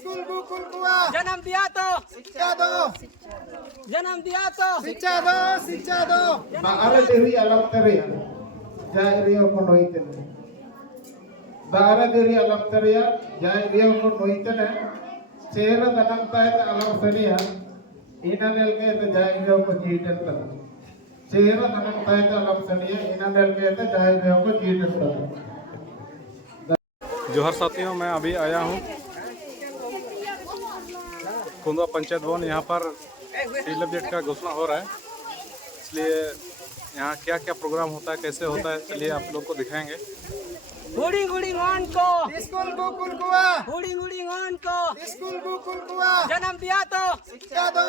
School Bukul कुआ जन्म दिया तो शिक्षा दो जन्म दिया तो शिक्षा दो शिक्षा दो Baara diri alam teriak, jai rio konoiten. Baara diri alam teriak, jai rio konoiten. Cera tanam tayo alam teriak, inanel ke te jai rio konoiten ta. Cera tanam tayo alam teriak, inanel ke te jai rio konoiten ta. जोहर साथियों, मैं अभी आया हूँ कुंदवा पंचायत भवन। यहाँ पर सी budget का घोषणा हो रहा है, इसलिए यहाँ क्या क्या प्रोग्राम होता है, कैसे होता है, चलिए आप लोग को दिखाएंगे। हुड़ी हुड़ी मान को स्कूल बुकुल कुआ हुड़ी हुड़ी मान को स्कूल बुकुल कुआ जन्म दिया तो शिक्षा दो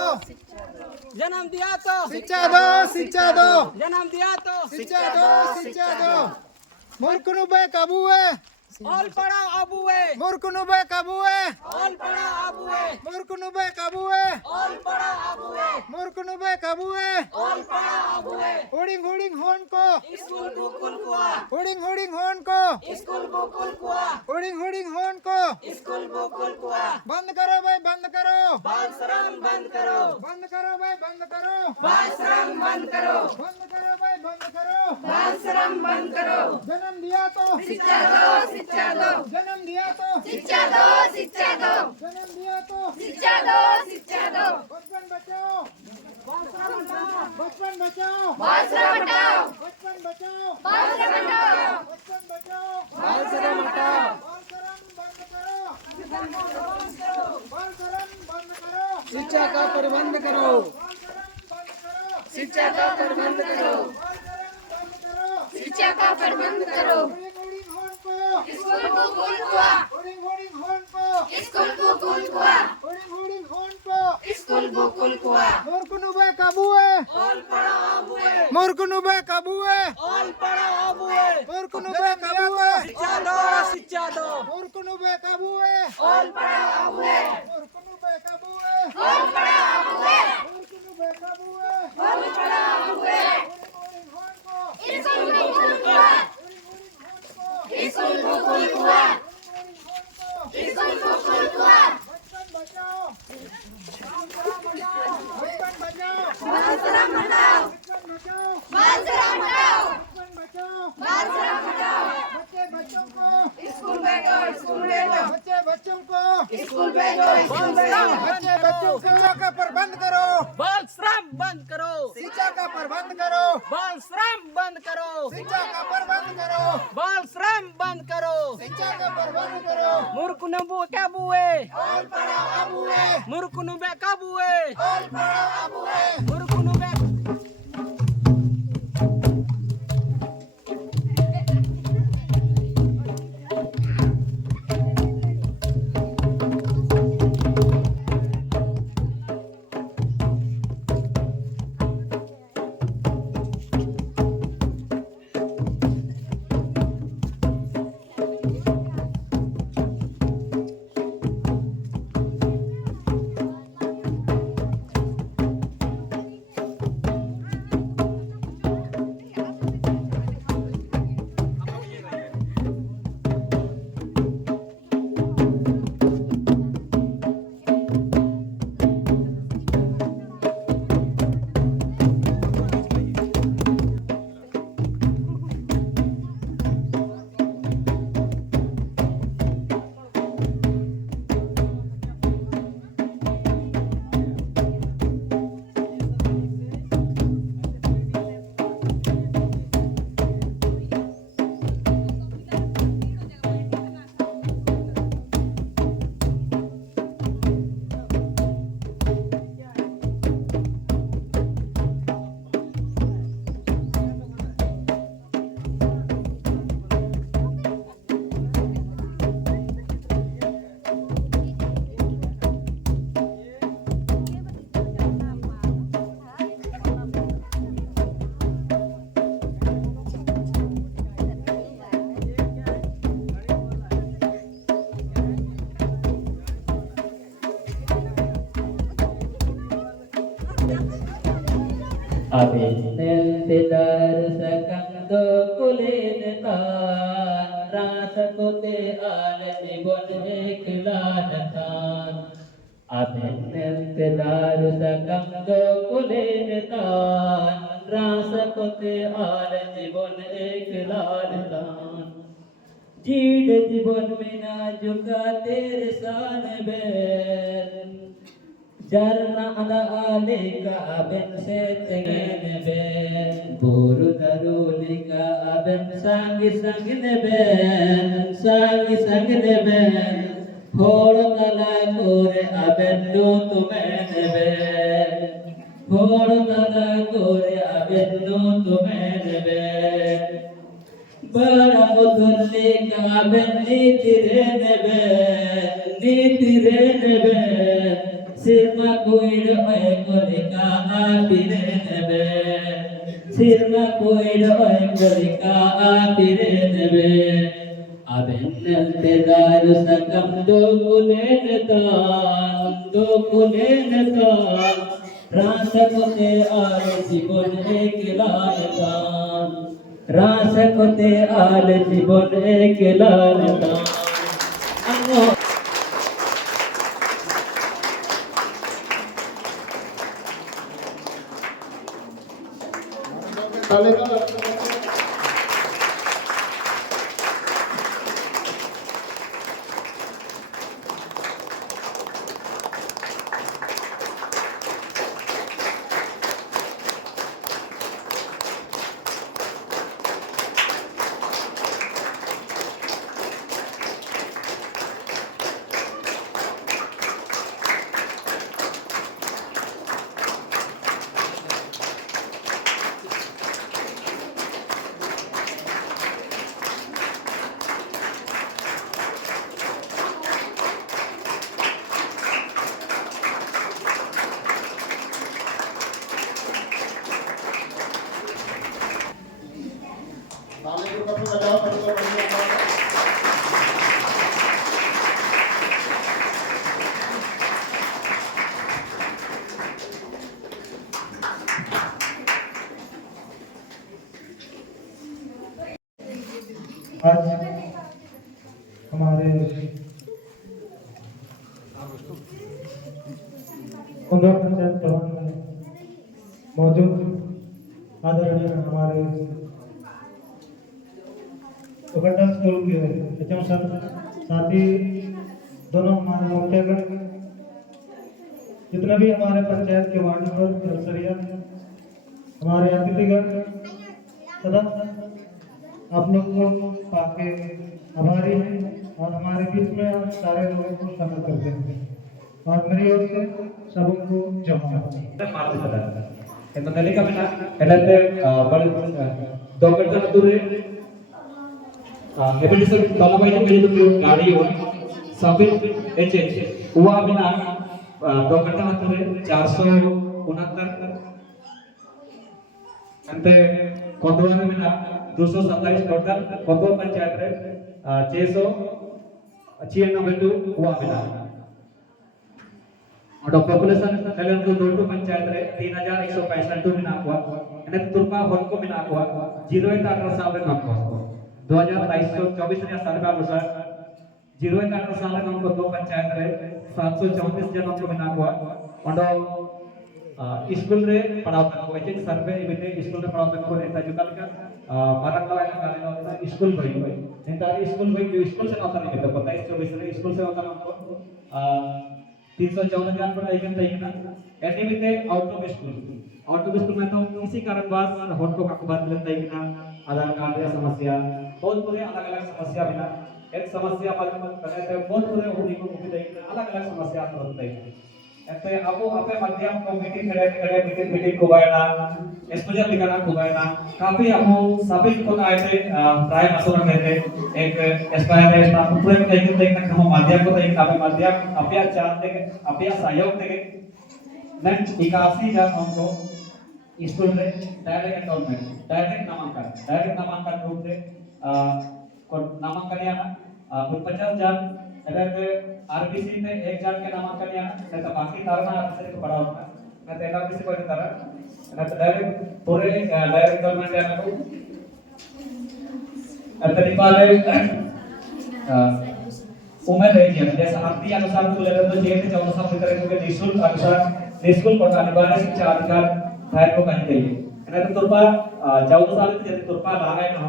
जन्म दिया तो शिक्षा दो शिक्षा दो जन्म दिया तो शिक्षा दो मूर्खनु बे काबू है ऑल पड़ा अबुए मूर्खनु बे काबू है ऑल पड़ा अबुए मूर्खनु बे काबू है ऑल पड़ा अबुए मूर्खनु बे काबू है ऑल पड़ा अबुए होडिंग होडिंग होन को स्कूल बुकुल कुआ होडिंग होडिंग होन को स्कूल बुकुल कुआ होडिंग होडिंग होन को स्कूल बुकुल कुआ बंद करो भाई बंद करो बाल श्रम बंद करो बंद करो भाई बंद करो बाल श्रम बंद करो बंद करो भाई बंद करो बाल श्रम बंद करो जन्म दिया तो शिक्षा दो जन्म दिया तो शिक्षा दो जन्म दिया तो शिक्षा दो बचपन बचाओ बचपन बचाओ बाल श्रम हटाओ बचपन बचाओ बाल श्रम हटाओ बचपन बचाओ बाल श्रम हटाओ बाल शरम बंद करो बाल शरम बंद करो शिक्षा का प्रबंध करो बाल शरम बंद करो शिक्षा का प्रबंध करो बाल शरम बंद करो शिक्षा का प्रबंध करो होडिंग होडिंग होन को स्कूल बुकुल कुआ होडिंग होडिंग होन को स्कूल बुकुल कुआ होडिंग होडिंग होन को स्कूल बुकुल कुआ मूर्खनु बे काबू है ऑल पड़ा अबुए मूर्खनु बे काबू है ऑल पड़ा अबुए मूर्खनु बे काबू है शिक्षा दो मूर्खनु बे काबू है ऑल पड़ा अबुए मूर्खनु बे काबू है ऑल पड़ा अबुए मूर्खनु बे काबू है ऑल पड़ा अबुए होडिंग होन को स्कूल बुकुल कुआ स्कूल बुकुल कुआ स्कूल बुकुल कुआ बचपन बचाओ बचपन बचाओ बाल श्रम हटाओ बचपन बचाओ बाल श्रम हटाओ बचपन बचाओ बाल श्रम हटाओ बच्चों को स्कूल भेजो बच्चों को स्कूल भेजो बच्चों शिक्षा का प्रबंध करो बाल श्रम बंद करो शिक्षा का प्रबंध करो बाल श्रम बंद करो शिक्षा का प्रबंध करो बाल श्रम बंद करो शिक्षा का प्रबंध करो मूर्खनु क्या बुए ऑल पढ़ा अबुए मूर्खनु क्या बुए ऑल पढ़ा अबुए मूर्खनु Abinen tidar sakando kulita rasa kote ale nibon eklanatan Abhennente daru sakando kulenetan rasa kote aal jibon ek laltan जीद जीवन में ना झुका तेरे सान बेन जरना अदा आले का अबन से तेगन बेन बोरु दरुली का अबन सांग संग ने बेन होड़ तला कोरे अबन लो तुम्हें बेन होड़ तला कोरे अबन लो तुम्हें बेन बड़ा मुदल्ले का बन्नी तेरे नबे सिरमा कोइड ओए कोलिका आपिरे नबे सिरमा कोइड ओए कोलिका आपिरे नबे अबन्नते दारु सकम दो कुलेन तान रासकोते आले जीवन एक लालतान रासकोते आल जीवन एक लालता आज हमारे कुंदा पंचायत भवन में मौजूद आदरणीय हमारे उगड्डा स्कूल के एचएम सर, साथ ही दोनों हमारे मुख्यगण, जितने भी हमारे पंचायत के वार्ड मेंबर, नर्सरिया, हमारे अतिथिगण, सदा आप लोग को पाके आभारी हैं और हमारे बीच में आप सारे लोगों को शामिल करते हैं और मेरी ओर से सबको जोहार। Kembali kami nak, elate bal dokerta ture, episode kalau bayi tu kiri tu गाड़ी हो, sambil ece, हुआ बिना dokerta ture 469, अंते कोंडों में बिना 227 टोटल कोंडों पंचायत रे 696 हुआ बिना और पॉपुलेशन कल्याण तो दोटो पंचायत रे 3165 बिना हुआ एने तुरपा होल को बिना हुआ 018 साल रे नाम को 2023-24 रे सर्वे अनुसार 018 साल रे नाम को दो पंचायत रे 734 जन को बिना हुआ और स्कूल रे पढ़ाओ तक को एचे सर्वे इबे स्कूल रे पढ़ाओ तक को नेता जुकल का मारन का वाला गाली होता स्कूल भाई नेता स्कूल भाई स्कूल से होता नहीं तो 25-24 रे स्कूल से होता हमको 354 जान पर आइकन तय ना ऐसे भी थे आउट ऑफ स्कूल में तो किसी कारणवश होट को काकू बात लेते हैं ना आधार कार्ड या समस्या बहुत पूरे अलग-अलग समस्या बिना एक समस्या पर करने से बहुत पूरे होने को भी देखें अलग-अलग समस्या होते हैं ऐसे आपको अपने माध्यम को मीटिंग करे मीटिंग को बायना एक्सपोजर लिखाना को बायना काफी आपको सभी को आए थे प्राय मसला में थे एक एस्पायर है स्टाफ पूरे में देखना हम माध्यम को देखना अपने माध्यम अपने चाहते हैं अपने सहयोग देंगे नेक्स्ट 81 जब हमको स्कूल में डायरेक्ट एनरोलमेंट डायरेक्ट नामांकन रूप से नामांकन या 50 जन अगर आरबीसी में एक जन के नामांकन या नहीं तो बाकी तारना ऑफिसर को पढ़ा होता मैं तो आरबीसी को देता रहा मैं तो डायरेक्ट पूरे डायरेक्ट एनरोलमेंट या को अतरी पाले उम्र रही है जैसे अर्थी अनुसार बोले तो 6 से 14 साल भीतर के निःशुल्क अनुसार निःशुल्क और अनिवार्य शिक्षा अधिकार धारक को कहीं चाहिए ना तो तुरपा 14 साल के जब तुरपा लागे ना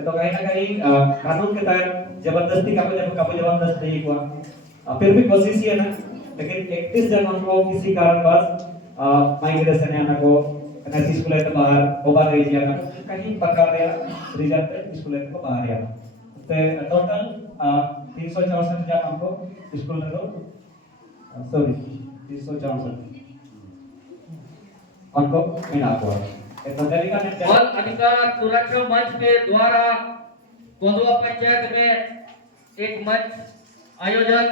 तो कहीं ना कहीं कानून के तहत जबरदस्ती का जबरदस्त नहीं हुआ फिर भी कोशिश ये ना लेकिन 31 जनवरी को किसी कारणवश माइग्रेशन है ना को ना स्कूल है तो बाहर ओवर रही है ना कहीं प्रकार या रीजन पे स्कूल है तो बाहर या तो टोटल 364 जन हमको स्कूल में तो सॉरी 364 हमको मिला हुआ बाल अधिकार सुरक्षा मंच के द्वारा कोंधवा पंचायत में एक मंच आयोजन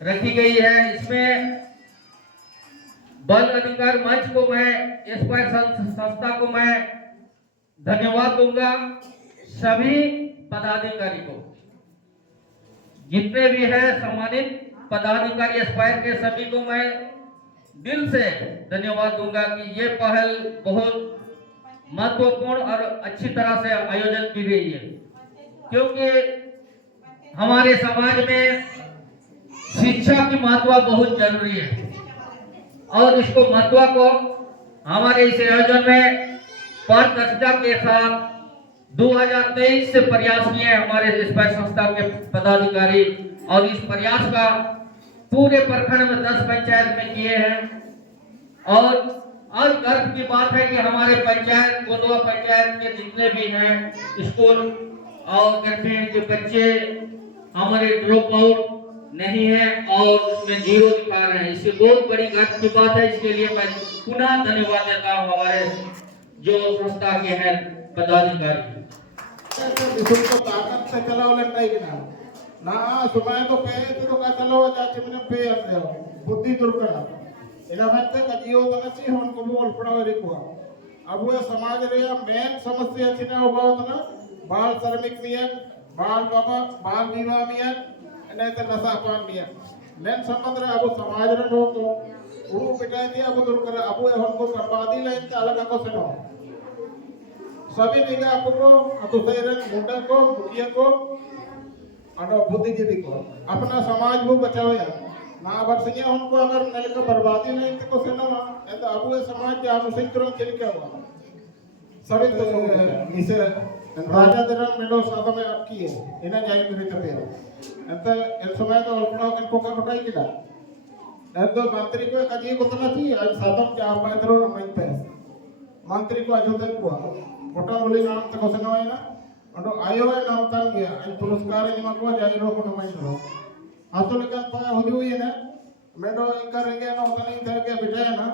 रखी गई है। इसमें बाल अधिकार मंच को मैं एस्पायर संस्था को मैं धन्यवाद दूंगा। सभी पदाधिकारी को जितने भी हैं सम्मानित पदाधिकारी एस्पायर के सभी को मैं दिल से धन्यवाद दूंगा कि ये पहल बहुत महत्वपूर्ण और अच्छी तरह से आयोजन की गई है, क्योंकि हमारे समाज में शिक्षा की महत्व बहुत जरूरी है और इसको महत्व को हमारे इस आयोजन में पारदर्शिता के साथ 2023 से प्रयास किए हमारे एस्पायर संस्था के पदाधिकारी और इस प्रयास का पूरे प्रखंड में 10 पंचायत में किए हैं। और गर्व की बात है कि हमारे पंचायत कोंधवा पंचायत के जितने भी हैं स्कूल और गर्भिणी के बच्चे हमारे ड्रॉप आउट नहीं है और उसमें 0 दिखा रहे हैं। इससे बहुत बड़ी गर्व की बात है। इसके लिए मैं पुनः धन्यवाद देता हूँ हमारे जो संस्था के हैं पदाधिकारी। इसको ताकत से चलाओ लगता है कि ना सुबह तो पे तो का चलो चाची मैंने पे आ जाओ बुद्धि दूर करा इना बनते कजियो तनसी होन को बोल पड़ावे रिकुआ अब वो समाज रे मेन समस्या छिना होगा ना बाल श्रमिक मियन बाल बाबा बाल विवाह मियन ने त नशा पान मियन मेन संबंध रे अब समाज रे हो तो उरु पिटाई दिया अब दूर करा अब होन को बर्बादी लाइन का अलग को सुनो सभी निगा आपको अतुसैरन मुंडा को मुखिया को और बुद्धिजीवी को अपना समाज को बचाओ यार ना वर्षिया उनको अगर नल का बर्बादी नहीं तो सेना है तो अब समाज के अनुसंतरण चल क्या हुआ सभी तो इसे राजा दरन मेडो सादा में आपकी है इना जाई में तो पे इन समय तो अपना इनको का कटाई किला तो मंत्री को कजी को तो थी आज सादम के आप पैदरो मन पे मंत्री को अजोदन को गोटा बोली नाम तक सेना है ना और आयो है नाम तन गया आज पुरस्कार निमा को जाई रो को मन रो आतो लेकिन पाया हुई है ना मेडो इनका रंगे ना उतना ही तरह के बिठाया ना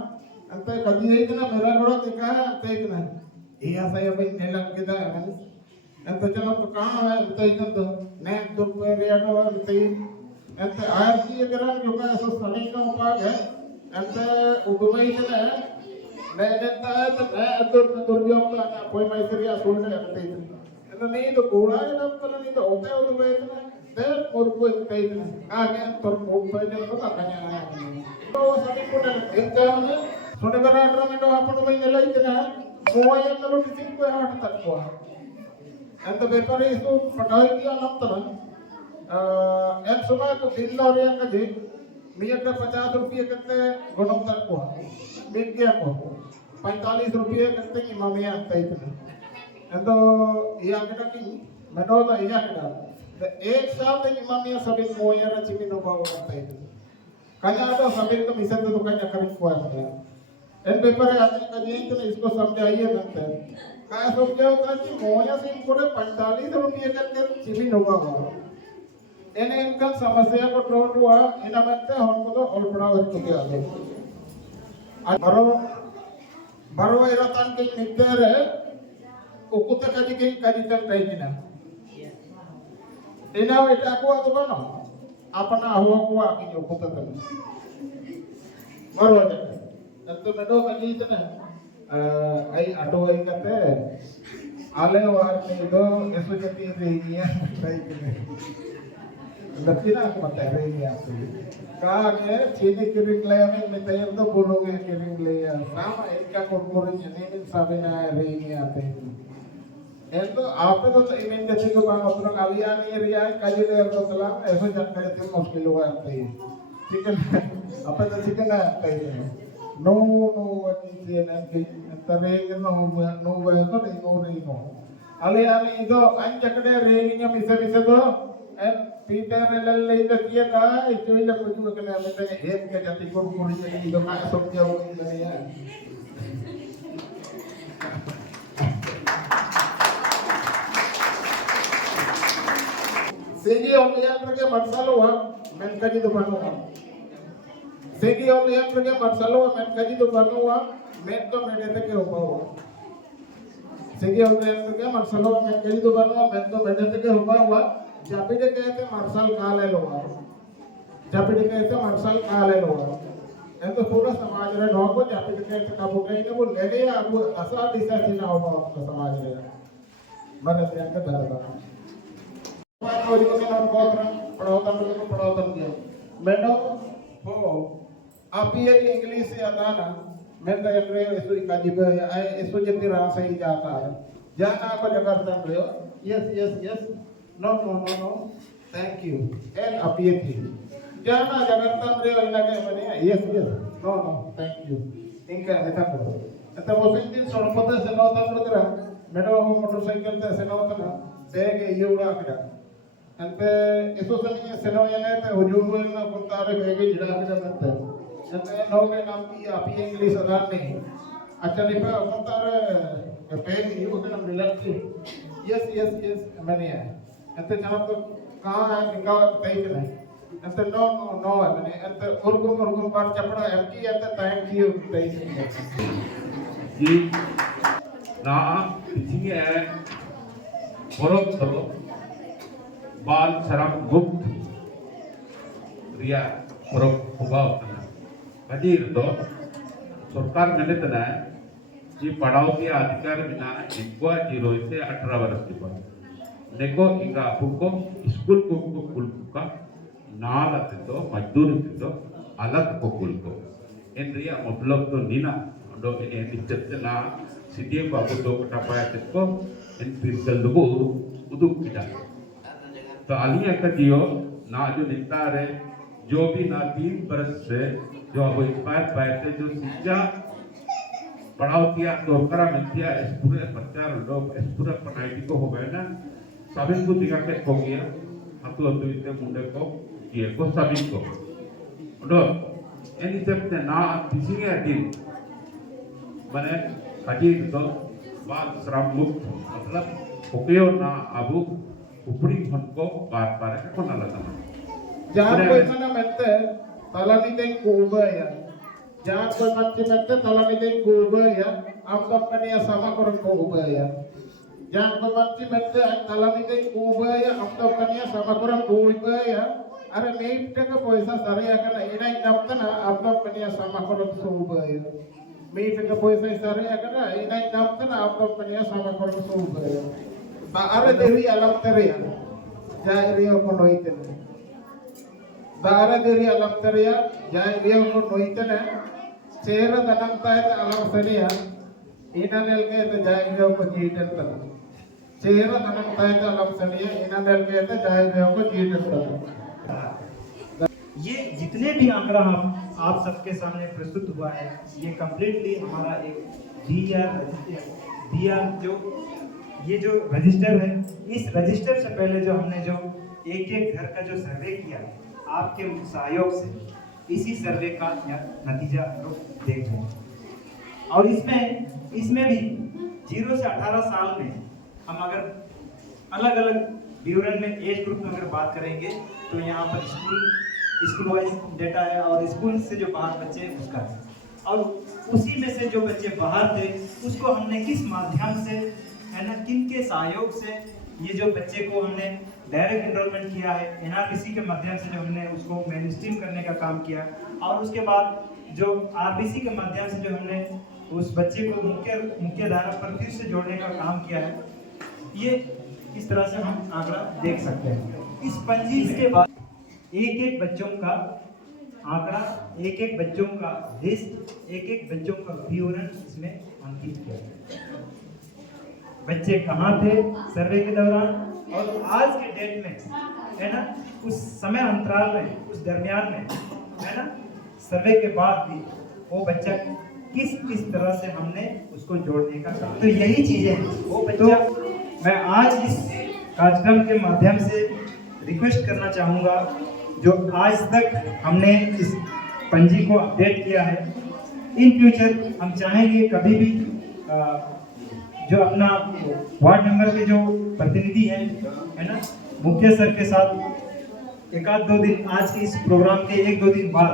अंत कभी है इतना मेरा घोड़ा देखा है अंत इतना ये ऐसा है भाई नेला के दा अंत चलो तो कहां है अंत इतना तो मैं तो रेडो है अंत अंत आर की अगर जो का ऐसा समय का उपाय है अंत उगवई ने मैं देता है तो मैं अंदर दुर्योग का कोई मैसरिया सुन ले अंत नहीं तो घोड़ा है ना तो नहीं तो होता है उगवई इतना देर और कोई कहीं नहीं आगे तो मुंबई में तो कन्या है तो सभी को इनका ने सोने बना ड्रामे तो अपन में नेला इतना मोया तो किसी को हाथ तक को अंत व्यापारी इसको पटाई किया नाम तो एक समय तो दिल और या कभी मियट 50 रुपये करते गोडम तक को मिल गया को 45 रुपये करते कि मामिया आता इतना तो ये आगे की मैं तो ये आगे एक साथ इमामिया सभी मोया रचिमी नो बाव करता है कन्या तो सभी को मिशन तो कन्या कभी कोई नहीं इन पेपर है आदमी का जी तो इसको समझाइए बनता है क्या समझा होता है कि मोया से पूरे 45 रुपये करके चिमी नो बाव इन्हें इनका समस्या को टोट हुआ इन्हें बनते हमको तो और बड़ा हो चुके आगे बरो इरातन के मित्र है उकुते कजी के कजी चल रही है ना ina wita ko to bano apana huwa ko aki jo ko ta maro ne to medo kali itna ai ato ai kate ale war ne do eso jati rehiya sai ke लकीना को बता रही है आपको कहा है चीनी किरिंग ले में मैं तैयार तो बोलोगे किरिंग ले सामा इनका कोरकोरी नहीं मिल साबे ना रही नहीं आते Itu apa tuh ingin jadi ke bang orang kalian ini ya kaji dari setelah jangan kayak tim muskil luar kayak chicken apa tuh chicken kayak no ini nanti terus no itu alian itu anjak deh reginya bisa tuh Peter lalle itu dia kah itu ini aku juga kena minta kayak jadi kurang itu masuk jauh dari ya. Segi orang yang kerja masalah, men kaji tu banuwa. Segi orang yang kerja masalah, men kaji tu banuwa, men tu medete ke upawa. Segi orang yang kerja masalah, men kaji tu banuwa, men tu medete ke upawa. Japi de कहते martial काले लोग, जापी de कहते martial काले लोग. ऐसे पूरा समाज रे लोगों को जापी de कहते काबू कहीं ना वो ले गए अब असार दिशा से ना होगा अपने समाज रे. मने त्याग के दरबार. मैडम हो आप ये इंग्लिश से आता ना मैं तो इसको काजी पे इसको जितनी राह सही जाता है जाना आपको जगह तक रहे हो yes no thank you and आप ये थी जाना जगह तक रहे हो इलाके में यस नो थैंक यू इनका ऐसा करो तो वो सिंधी सड़कों से ना उतर रहा मैडम वो मोटरसाइकिल से ना उतर बैग ये उड़ा के अंते इसो सनी सेनोयने ते हुजूर ना कुंतारे बेगे जिड़ा के बनते अंते नौके नाम की आपी इंग्लिश अदान नहीं अच्छा नहीं पे कुंतारे पेन यू के नाम रिलैक्स यस मैंने है अंते जनाब तो कहां है निका तय के अंते नो है मैंने अंते उर्गुम पर चपड़ा एमकी अंते थैंक यू तय जी ना पिछिए परोक्ष बाल शराब गुप्त रिया परok हुआ hadir do सरकार मैंने तना जी पढ़ाओ के अधिकार बिना इक्वा 0 से 18 वर्ष के बाद देखो इंगा आपको स्कूल को कुल का नाल तो मजदूर तो अलग को कुल को इन रिया मतलब तो नीना दो इन दिक्कत ना सीधे बाबू दो कटापाया को इन पिरकल दो उदुक किटा तो आलिया का जियो ना जो निकता है जो भी ना 3 बरस से जो अब एक्सपायर पाए थे जो शिक्षा पढ़ाओ किया तो करा मिलती है इस पूरे बच्चा लोग इस पूरे पढ़ाई को हो गए ना सभी को दिखा के हो गया हम तो इतने मुंडे को किए को सभी को उधर इन सब ने ना किसी के दिन बने कजी तो बाल श्रम मुक्त मतलब ओके ना अबू ऊपरी खन को बार को ना लगा जहाँ कोई मना मिलते तला निते कुबा या जहाँ कोई मच्छी मिलते तला निते कुबा या आप सब अपने या sama korang कुबा या जहाँ कोई मच्छी मिलते तला निते कुबा या आप सब अपने या sama korang कुबा या अरे नहीं टका पैसा सारे या करना इन्हें नब्ता ना आप सब अपने या sama korang कुबा या नहीं टका पैसा सारे या करना इन्हें नब्ता ना आप सब अपने या sama korang कुबा या Baara dari alam teria, jai rio konoiten. Baara dari alam teria, jai rio konoiten. Cera danam tahe alam teria, ina nelke te jai rio konoiten ter. Cera danam tahe alam teria, ina nelke te jai rio konoiten ter. ये जितने भी आंकड़ा हम आप सबके सामने प्रस्तुत हुआ है ये कम्प्लीटली हमारा एक DRR जो ये जो रजिस्टर है इस रजिस्टर से पहले जो हमने जो एक घर का जो सर्वे किया आपके सहयोग से इसी सर्वे का नतीजा लोग देख रहे हैं और इसमें भी 0 से 18 साल में हम अगर अलग अलग विवरण में एज ग्रुप में अगर बात करेंगे तो यहाँ पर स्कूल वाइज डेटा है और स्कूल से जो बाहर बच्चे हैं उसका है और उसी में से जो बच्चे बाहर थे उसको हमने किस माध्यम से है ना किनके सहयोग से ये जो बच्चे को हमने डायरेक्ट एनरोलमेंट किया है एनआरबीसी के माध्यम से जो हमने उसको मेनस्ट्रीम करने का काम किया और उसके बाद जो आरबीसी के माध्यम से जो हमने उस बच्चे को मुख्य धारा पर फिर से जोड़ने का काम किया है ये इस तरह से हम आंकड़ा देख सकते हैं इस पंजी के बाद एक बच्चों का आंकड़ा एक बच्चों का लिस्ट एक बच्चों का विवरण इसमें अंकित किया बच्चे कहाँ थे सर्वे के दौरान, और आज के डेट में, है ना, उस समय अंतराल में, उस दरमियान में, है ना, सर्वे के बाद भी वो बच्चा किस किस तरह से हमने उसको जोड़ने का काम, तो यही चीजें हैं। वो बच्चा, मैं आज इस कार्यक्रम के माध्यम से रिक्वेस्ट करना चाहूँगा, जो आज तक हमने इस पंजी को अपडेट किया है, इन फ्यूचर हम चाहेंगे कभी भी जो अपना वार्ड नंबर के जो प्रतिनिधि हैं, है ना, मुखिया सर के साथ एक आध दो दिन, आज के इस प्रोग्राम के एक दो दिन बाद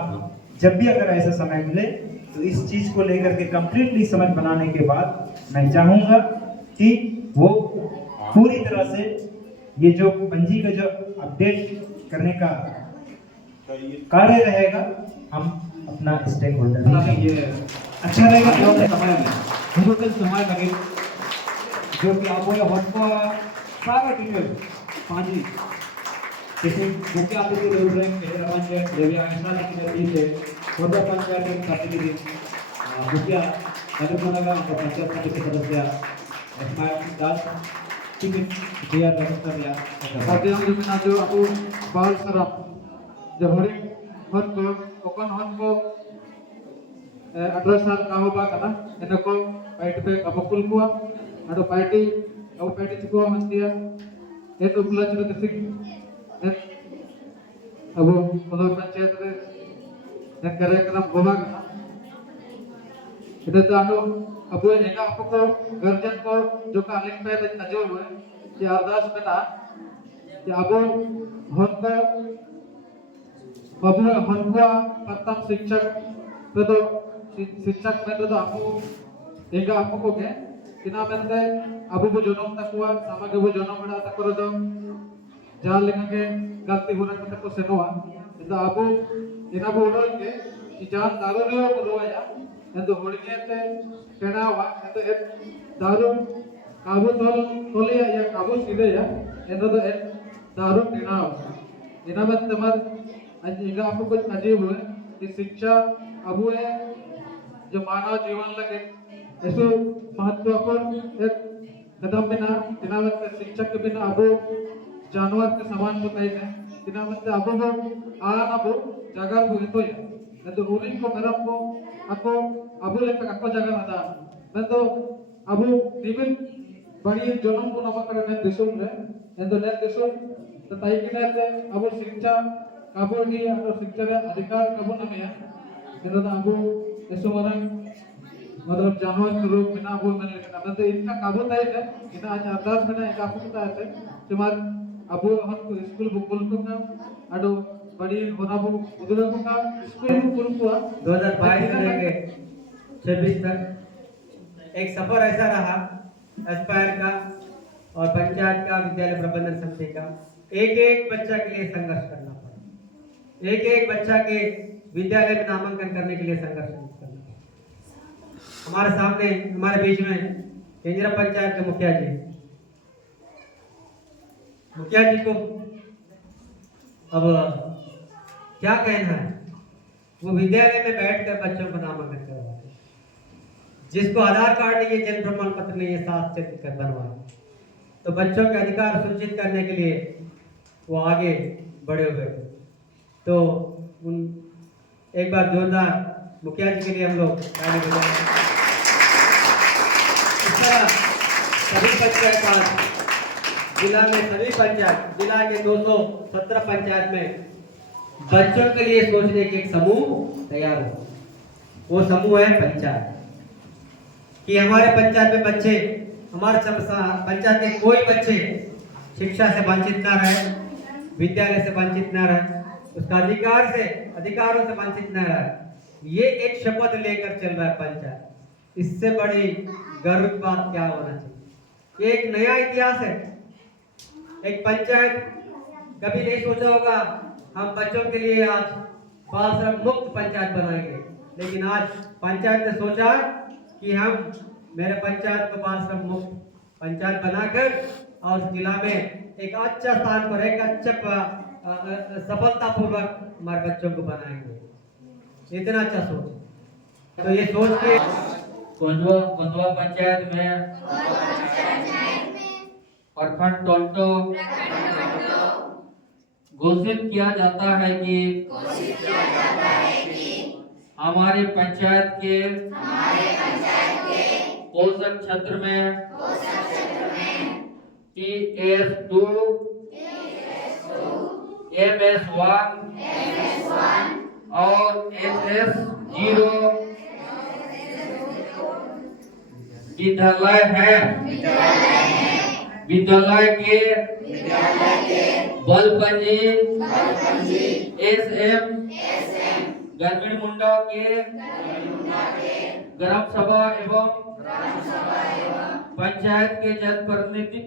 जब भी अगर ऐसा समय मिले, तो इस चीज को लेकर के कंप्लीटली समझ बनाने के बाद मैं चाहूँगा कि वो पूरी तरह से ये जो पंजी का जो अपडेट करने का कार्य रहेगा, हम अपना स्टेक होल्डर ये अच्छा रहेगा। समय में मुझे समय लगे जो कि आप हमको सारा डिटेल पाजी जैसे मुख्य आप लोग जरूर रहे केरला पंचायत देवी आशा लेकिन अभी से छोटा पंचायत के प्रतिनिधि मुखिया नगरपालिका और पंचायत समिति सदस्य स्मार्ट दास टिकट दिया रजिस्टर या आगे हम जो जो आपको बाल सरफ जब हरे हन को ओकन हन को 18 साल का होगा कना इनको पार्टी पे कबकुल को अडो पार्टी अब पार्टी को हम दिया ये तो बुला चलो किसी अब मतलब पंचायत रे कार्यक्रम होगा कना इधर तो आनो अब ये ना आपको गर्जन को जो का लिंक पे अजो हुए कि अरदास बेटा कि अब हन को बाबू हनकुआ प्रथम शिक्षक तो शिक्षक में तो आपको एक आपको को के किना बनते अबू को जनम तक हुआ सामग्री वो जनम बड़ा तक कर दो जहां लेखा के गलती होना तक को सेनोआ तो अबू इना को उड़ो के कि जहां दारू रे को रोया तो होड़िए ते केना हुआ तो एक दारू काबू तोलिया या काबू सीधे या तो दारू केना इना में तमर आज इनका आपको कुछ अजीब हुए कि शिक्षा अबू है जो मानव जीवन लगे ऐसे महत्वपूर्ण एक कदम बिना बिना शिक्षक के बिना अबू जानवर के समान को नहीं है बिना अबू को आन अबू जगह को तो है तो रूलिंग को मेरा को आपको अबू लेकर आपको जगह आता मैं तो अबू निमित बड़ी जनम को नमक करने देशों में तो नेट देशों तो ताई की नेट अबू शिक्षा काबू की शिक्षा अधिकार काबू नमी है तो अबू ऐसे वाला मतलब जानवर के रूप में ना वो मैंने लिखा तो इनका काबू तय है इतना आज अरदास में एक आपको पता है तुम्हार अबू हम स्कूल बुकुल को का अडो बड़ी होना वो उधर को का स्कूल बुकुल को 2022 से लेके 26 तक एक सफर ऐसा रहा एस्पायर का और पंचायत का विद्यालय प्रबंधन समिति का एक बच्चा के लिए संघर्ष करना पड़ा एक बच्चा के विद्यालय में नामांकन करने के लिए संघर्ष करना पड़ा हमारे सामने हमारे बीच में केंद्र पंचायत के मुखिया जी को अब क्या कहना है वो विद्यालय में बैठकर बच्चों को नामांकन करवाते जिसको आधार कार्ड नहीं है जन्म प्रमाण पत्र नहीं है साथ से बनवाए तो बच्चों के अधिकार सुनिश्चित करने के लिए वो आगे बढ़े हुए थे तो उन एक बार जोरदार मुखिया जी के लिए हम लोग ताली बजाएं इस तरह सभी पंचायत जिला में सभी पंचायत जिला के 217 पंचायत में बच्चों के लिए सोचने के एक समूह तैयार हो वो समूह है पंचायत कि हमारे पंचायत में बच्चे हमारे पंचायत के कोई बच्चे शिक्षा से वंचित ना रहे विद्यालय से वंचित ना रहे उसका अधिकारों से वंचित न रहे ये एक शपथ लेकर चल रहा है पंचायत इससे बड़ी गर्व की बात क्या होना चाहिए ये एक नया इतिहास है एक पंचायत कभी नहीं सोचा होगा हम बच्चों के लिए आज बाल श्रम मुक्त पंचायत बनाएंगे लेकिन आज पंचायत ने सोचा कि हम मेरे पंचायत को बाल श्रम मुक्त पंचायत बनाकर और जिला में एक अच्छा स्थान पर एक अच्छा सफलतापूर्वक हमारे बच्चों को बनाएंगे इतना अच्छा सोच तो ये सोच के कोंधवा पंचायत में प्रखंड टोंटो घोषित किया जाता है कि हमारे पंचायत के पोषक क्षेत्र में TS2 MS1 और SS0 विद्यालय है। विद्यालय के बलपंजी SM ग्रामीण मुंडा के ग्राम सभा एवं पंचायत के जनप्रतिनिधि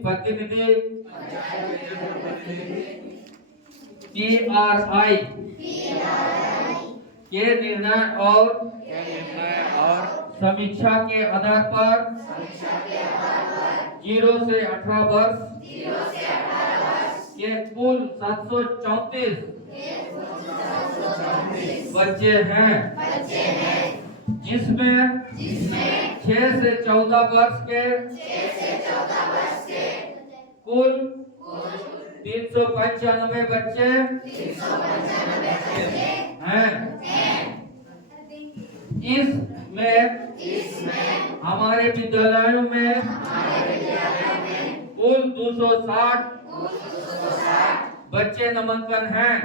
PRI के निर्णय और समीक्षा के आधार पर 0 से 18 वर्ष के कुल 734 बच्चे हैं, जिसमें 6 से 14 वर्ष के कुल 395 बच्चे हैं। इसमें हमारे विद्यालयों में कुल 260 बच्चे नामांकन हैं,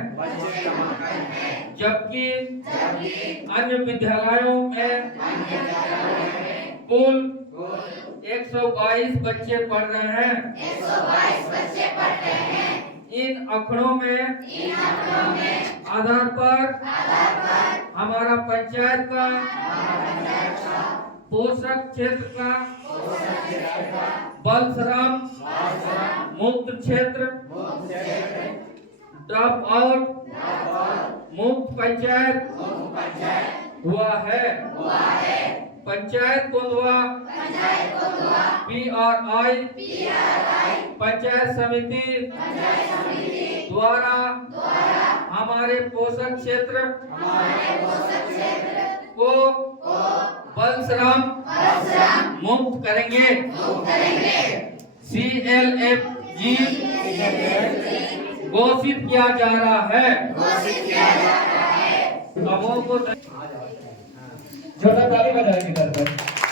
जबकि अन्य विद्यालयों में कुल 122 बच्चे पढ़ रहे हैं। इन आंकड़ों में आधार पर हमारा पंचायत का पोषक क्षेत्र का बलश्रम मुक्त क्षेत्र ड्रॉप आउट मुक्त पंचायत हुआ है। पंचायत कोंधवा PRI पंचायत समिति द्वारा हमारे पोषक क्षेत्र को बलश्रम मुक्त करेंगे। CLFG घोषित किया जा रहा है। जोरदार ताली बजाएंगे इधर पर।